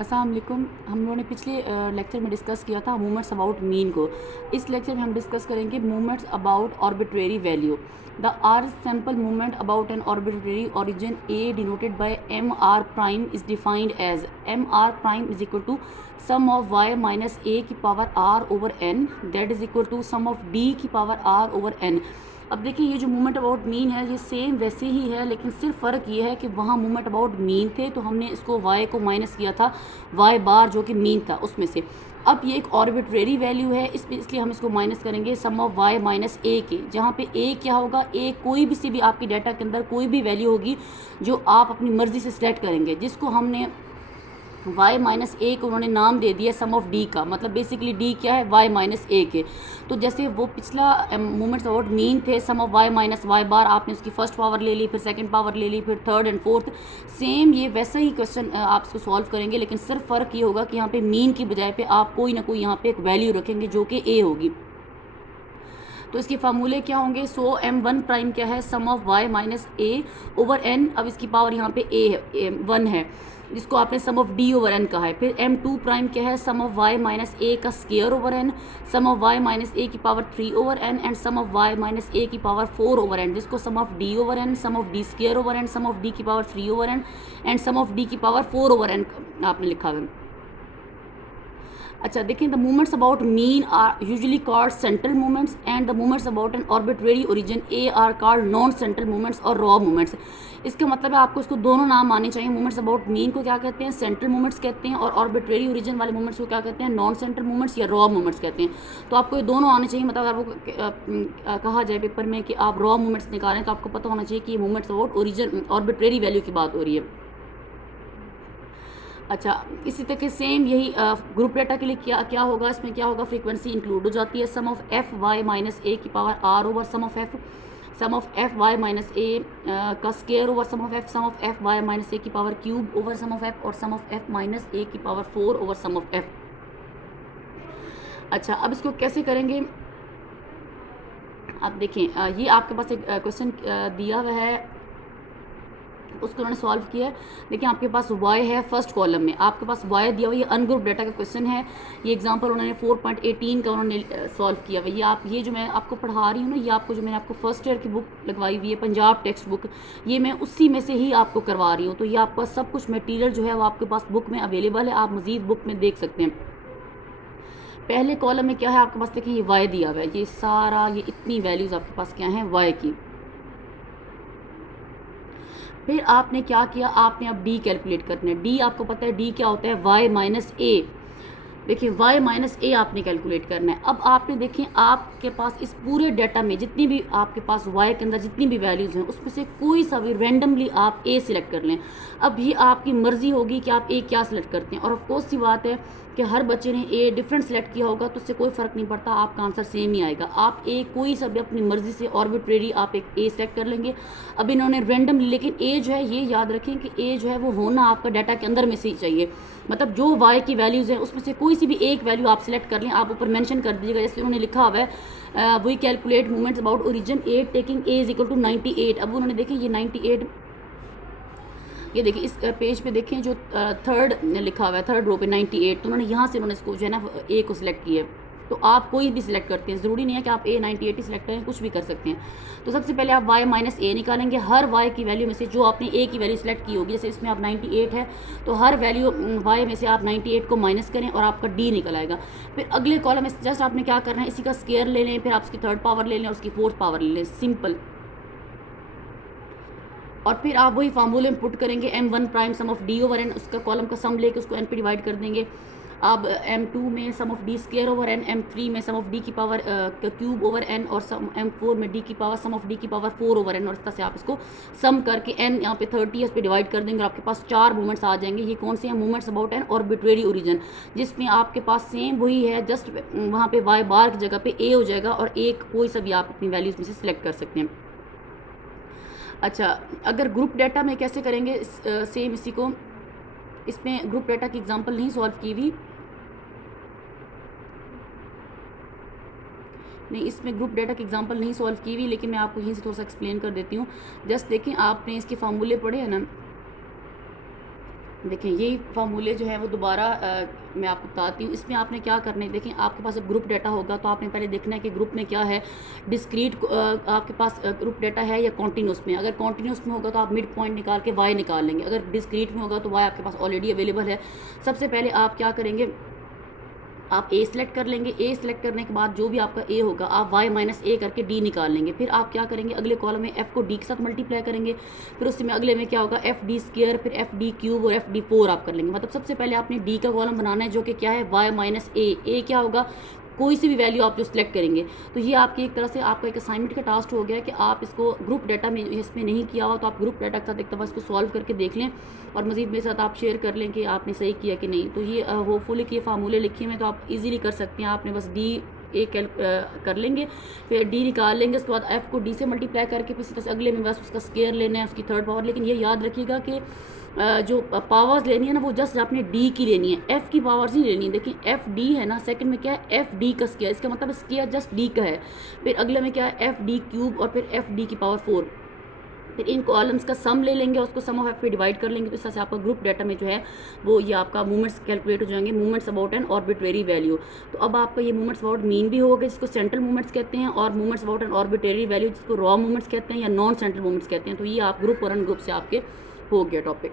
अस्सलाम वालेकुम। हम लोगों ने पिछले लेक्चर में डिस्कस किया था मूवमेंट्स अबाउट मीन को। इस लेक्चर में हम डिस्कस करेंगे movements about arbitrary value. The r sample movement about an arbitrary origin A denoted by m r prime is defined as m r prime is equal to sum of y minus A की power r over n, that is equal to sum of d की power r over n. अब देखिए, ये जो movement about mean है ये same वैसे ही है, लेकिन सिर्फ फ़र्क ये है कि वहाँ मूवमेंट अबाउट मीन थे तो हमने इसको वाई को माइनस किया था वाई बार जो कि मीन था उसमें से। अब ये एक आर्बिट्रेरी वैल्यू है, इसलिए हम इसको माइनस करेंगे सम ऑफ वाई माइनस ए के, जहाँ पे ए क्या होगा, ए कोई भी सी भी आपकी डाटा के अंदर कोई भी वैल्यू होगी जो आप अपनी मर्ज़ी से सिलेक्ट करेंगे, जिसको हमने y माइनस ए को उन्होंने नाम दे दिया सम ऑफ डी का। मतलब बेसिकली डी क्या है, y माइनस ए के। तो जैसे वो पिछला मूवमेंट्स अबाउट मीन थे सम ऑफ y माइनस वाई बार, आपने उसकी फर्स्ट पावर ले ली, फिर सेकंड पावर ले ली, फिर थर्ड एंड फोर्थ। सेम ये वैसा ही क्वेश्चन आप इसको सॉल्व करेंगे, लेकिन सिर्फ फ़र्क ये होगा कि यहाँ पे मीन की बजाय पे आप कोई ना कोई यहाँ पे एक वैल्यू रखेंगे जो कि ए होगी। तो इसके फार्मूले क्या होंगे, सो एम वन प्राइम क्या है, sum of y minus A over n. अब इसकी पावर यहाँ पे ए है, वन है, जिसको आपने sum of d over n कहा है। फिर एम टू प्राइम क्या है, sum of y minus A का square over n, sum of y minus A की power 3 over n and sum of y minus A की पावर 4 ओवर एन, जिसको sum of d over n, sum of d square over n, sum of d की power 3 over n and sum of d की power 4 over n आपने लिखा है। अच्छा देखें, the movements about mean are usually called central movements and the movements about an arbitrary origin a are called non central movements और raw movements. इसका मतलब है आपको इसको दोनों नाम आने चाहिए। मूवमेंट्स अबाउट मीन को क्या कहते हैं, सेंट्रल मूवमेंट्स कहते हैं, और आर्बिट्रेरी ओरिजिन वाले मूवमेंट्स को क्या कहते हैं, नॉन सेंट्रल मूवमेंट्स या रॉ मूवमेंट्स कहते हैं। तो आपको ये दोनों आने चाहिए। मतलब अगर आपको कहा जाए पेपर में कि आप रॉ मूवमेंट्स निकालें तो आपको पता होना चाहिए कि ये movements about origin arbitrary value की बात हो रही है। अच्छा, इसी तरीके सेम यही ग्रुप डेटा के लिए क्या क्या होगा, इसमें क्या होगा, फ्रीक्वेंसी इंक्लूड हो जाती है। Sum of f y minus A की power r over sum of f y minus A का square over sum of f y minus A की power cube over sum of f, और sum of f minus A की power 4 over sum of f. अच्छा, अब इसको कैसे करेंगे आप देखें, ये आपके पास एक क्वेश्चन दिया हुआ है, उसको उन्होंने सॉल्व किया है। देखिए आपके पास y है फर्स्ट कॉलम में, आपके पास y दिया हुआ, ये अनग्रुप डेटा का क्वेश्चन है। ये एग्जांपल उन्होंने 4.18 का उन्होंने सॉल्व किया हुआ। ये जो मैं आपको पढ़ा रही हूँ ना, ये आपको जो मैंने आपको फर्स्ट ईयर की बुक लगवाई हुई है पंजाब टेक्स्ट बुक, ये मैं उसी में से ही आपको करवा रही हूँ। तो ये आपका सब कुछ मटीरियल जो है वो आपके पास बुक में अवेलेबल है, आप मज़ीद बुक में देख सकते हैं। पहले कॉलम में क्या है आपके पास, देखिए ये y दिया हुआ है, ये सारा ये इतनी वैल्यूज़ आपके पास क्या है y की। फिर आपने क्या किया, आपने अब डी कैलकुलेट करना है। डी आपको पता है डी क्या होता है, वाई माइनस ए। देखिए वाई माइनस ए आपने कैलकुलेट करना है। अब आपने देखें आपके पास इस पूरे डाटा में जितनी भी आपके पास वाई के अंदर जितनी भी वैल्यूज़ हैं उसमें से कोई सा भी रैंडमली आप ए सिलेक्ट कर लें। अब ये आपकी मर्ज़ी होगी कि आप ए क्या सिलेक्ट करते हैं, और ऑफकोर्स सी बात है कि हर बच्चे ने ए डिफरेंट सिलेक्ट किया होगा तो उससे कोई फ़र्क नहीं पड़ता, आपका आंसर सेम ही आएगा। आप ए कोई सा भी अपनी मर्ज़ी से आर्बिट्रेरी आप एक ए सिलेक्ट कर लेंगे। अब इन्होंने रैंडमली, लेकिन ए जो है ये याद रखें कि ए जो है वो होना आपका डाटा के अंदर में से ही चाहिए। मतलब जो वाई की वैल्यूज़ हैं उसमें से कोई सी भी एक वैल्यू आप सिलेक्ट कर लें, आप ऊपर मेंशन कर दीजिएगा। जैसे उन्होंने लिखा हुआ है we calculate movements about origin a taking a is equal to 98। अब उन्होंने देखें ये 98, ये देखिए इस पेज पे देखें जो थर्ड लिखा हुआ है, थर्ड रो पे 98, तो उन्होंने यहाँ से उन्होंने इसको जो है ना ए को सिलेक्ट किया है। तो आप कोई भी सिलेक्ट करते हैं, ज़रूरी नहीं है कि आप ए 98 ही सिलेक्ट करें, कुछ भी कर सकते हैं। तो सबसे पहले आप y माइनस ए निकालेंगे। हर y की वैल्यू में से जो आपने a की वैल्यू सिलेक्ट की होगी, जैसे इसमें आप 98 है तो हर वैल्यू y में से आप 98 को माइनस करें और आपका d निकल आएगा। फिर अगले कॉलम में जस्ट आपने क्या करना है, इसी का स्केयर ले लें, फिर आप उसकी थर्ड पावर ले लें और उसकी फोर्थ पावर ले लें, सिंपल। और फिर आप वही फार्मूले में पुट करेंगे m1 prime sum of d over n, उसका कॉलम का सम लेके उसको n पे डिवाइड कर देंगे। अब m2 में sum of d square over n, m3 में सम ऑफ d की पावर क्यूब ओवर n, और m4 में d की पावर सम ऑफ d की पावर 4 ओवर n, और इस तरह से आप इसको सम करके n यहाँ पे 30 है, इस पर डिवाइड कर देंगे और आपके पास 4 मूवमेंट्स आ जाएंगे। ये कौन से हैं, movements about an arbitrary origin, जिसमें आपके पास सेम वही है, जस्ट वहाँ पे y बार की जगह पे a हो जाएगा और एक कोई सा भी आप अपनी वैल्यूज़ में से सिलेक्ट कर सकते हैं। अच्छा, अगर ग्रुप डाटा में कैसे करेंगे, सेम इसी को, इसमें ग्रुप डाटा की एग्जांपल नहीं सॉल्व की हुई, नहीं इसमें ग्रुप डाटा की एग्जांपल नहीं सॉल्व की हुई, लेकिन मैं आपको यहीं से थोड़ा सा एक्सप्लेन कर देती हूँ। जस्ट देखें, आपने इसके फार्मूले पढ़े हैं ना, देखिए यही फार्मूले जो हैं वो दोबारा मैं आपको बताती हूँ। इसमें आपने क्या करना है, देखिए आपके पास जब ग्रुप डाटा होगा तो आपने पहले देखना है कि ग्रुप में क्या है, डिस्क्रीट आपके पास ग्रुप डाटा है या कॉन्टीन्यूस में। अगर कॉन्टीन्यूस में होगा तो आप मिड पॉइंट निकाल के वाई निकाल लेंगे, अगर डिस्क्रीट में होगा तो वाई आपके पास ऑलरेडी अवेलेबल है। सबसे पहले आप क्या करेंगे, आप ए सेलेक्ट कर लेंगे। ए सेलेक्ट करने के बाद जो भी आपका ए होगा आप वाई माइनस ए करके डी निकाल लेंगे। फिर आप क्या करेंगे, अगले कॉलम में एफ को डी के साथ मल्टीप्लाई करेंगे। फिर उसमें अगले में क्या होगा, एफ डी स्क्वायर, फिर एफ डी क्यूब और एफ डी फोर आप कर लेंगे। मतलब सबसे पहले आपने डी का कॉलम बनाना है जो कि क्या है, वाई माइनस ए क्या होगा, कोई सी भी वैल्यू आप जो सिलेक्ट करेंगे। तो ये आपकी एक तरह से आपका एक असाइनमेंट का टास्क हो गया है कि आप इसको ग्रुप डाटा में इसमें नहीं किया हो तो आप ग्रुप डाटा के साथ एक दफ़ा इसको सॉल्व करके देख लें और मज़ीद मेरे साथ आप शेयर कर लें कि आपने सही किया कि नहीं। तो ये होपफुली कि ये फार्मूले लिखे हुए हैं तो आप इजीली कर सकते हैं। आपने बस डी ए कर लेंगे, फिर डी निकाल लेंगे, उसके बाद एफ को डी से मल्टीप्लाई करके फिर इसी तरह से अगले में बस उसका स्केयर लेना है, उसकी थर्ड पावर। लेकिन ये याद रखिएगा कि जो पावर्स लेनी है ना वो जस्ट आपने डी की लेनी है, एफ़ की पावर्स नहीं लेनी है। देखिए एफ डी है ना, सेकंड में क्या है, एफ डी का स्केयर, इसका मतलब स्केयर जस्ट डी का है। फिर अगले में क्या है, एफ डी क्यूब और फिर एफ डी की पावर 4। फिर इन कॉलम्स का सम ले लेंगे, उसको सम ऑफ एफ पे डिवाइड कर लेंगे। तो इस तरह से आपका ग्रुप डाटा में जो है वो ये आपका मूवमेंट्स कैलकुलेट हो जाएंगे, movements about N arbitrary value. तो अब आपका ये मूवमेंट्स अबाउट मीन भी होगा जिसको सेंट्रल मूवमेंट्स कहते हैं, और movements about N arbitrary value जिसको रॉ मूवमेंट्स कहते हैं या नॉन सेंट्रल मूवमेंट्स कहते हैं। तो ये आप ग्रुप और अन ग्रुप से आपके हो गया टॉपिक।